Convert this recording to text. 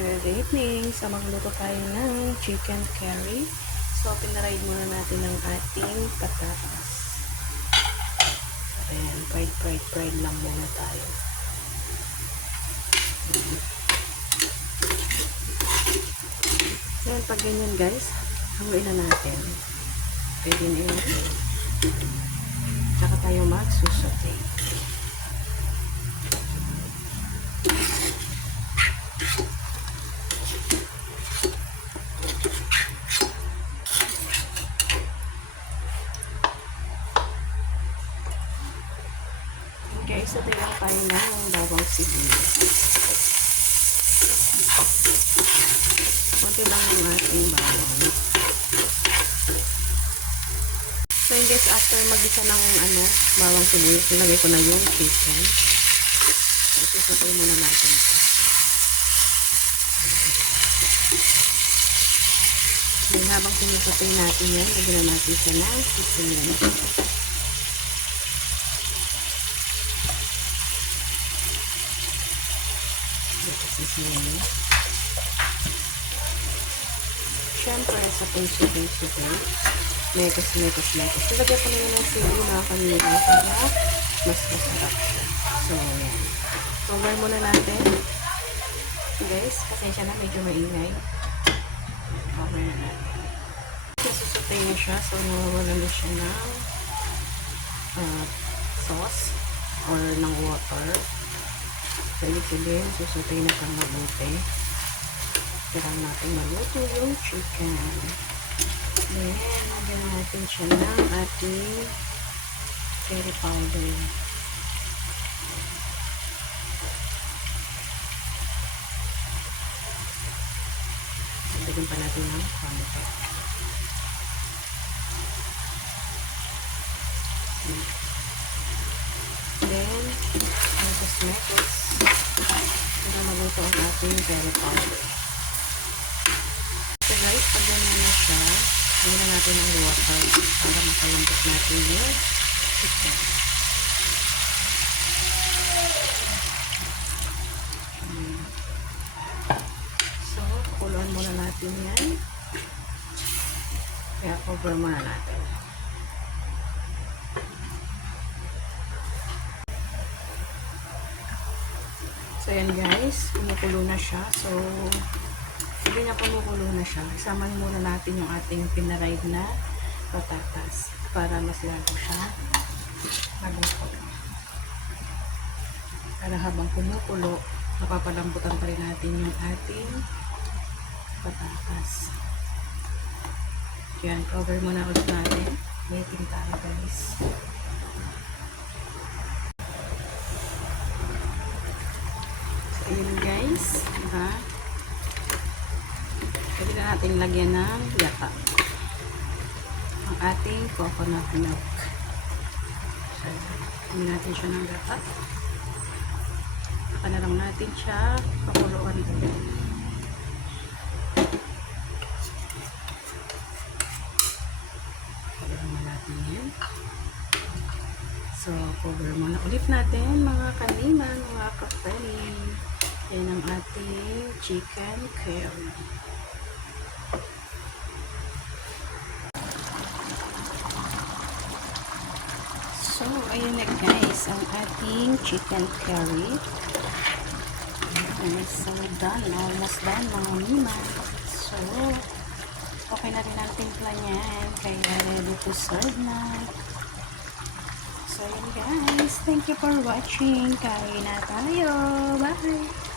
Good evening! So, magluto tayo ng chicken curry. So, pinaride muna natin ang ating patatas. Ayan, fried lang muna tayo. Ayan, pag ganyan guys, hanguin na natin. Pwede na yun. Tsaka tayo magsusote. Okay, sote lang tayo ng bawang sibuyas. Konti lang yung ating bawang. So, in case after mag-isa ng bawang sibuyas, nilagay ko na yung chicken. So, sisotay muna natin ito. Then, habang sinusotay natin yan, lagyan na natin siya ng seasoning. Siyempre, sa pinsi-pinsi mekos. Ilagay ko na yun ng sili mga kanina para mas masarap siya. So, yan. Cover muna natin. Guys, pasensya na, medyo maingay. Cover na natin. Susutay na siya. So, nawawala na siya ng sauce or ng water. So, ito din, susutay na pang mabuti. Tirang natin maluto yung chicken. Then, lagyan natin siya ng ating curry powder. Lagyan pa natin ng konti. Then, mekos. Para maluto ang ating curry powder. So guys, pag ganyan na siya, hindi na natin ang water para makalambot natin yung chicken. So, kuluan muna natin yan. Kaya cover muna natin. So, yan guys, kumukulo na siya. So, hindi na kumukulo na siya. Isamahin muna natin yung ating pinaride na patatas para mas lalo siya maluto. Para habang kumukulo, napapalambutan pa rin natin yung ating patatas. Yan, cover muna ulit natin. Waiting tayo guys. So, yun guys. Diba? Pwede na natin lagyan ng gata. Ang ating coconut milk. So, lagyan natin siya ng gata. Saka na lang natin siya pakuluan ulit. Cover muna natin yan. So, cover muna ulit natin mga kaniman, mga ka-friend. Yan ang ating chicken curry. So, ayun na guys, ang ating chicken curry. So, done. Almost done, mga mima. So, okay na rin ang timpla niyan. Kaya ready to serve na. So, ayun guys. Thank you for watching. Kain na tayo. Bye!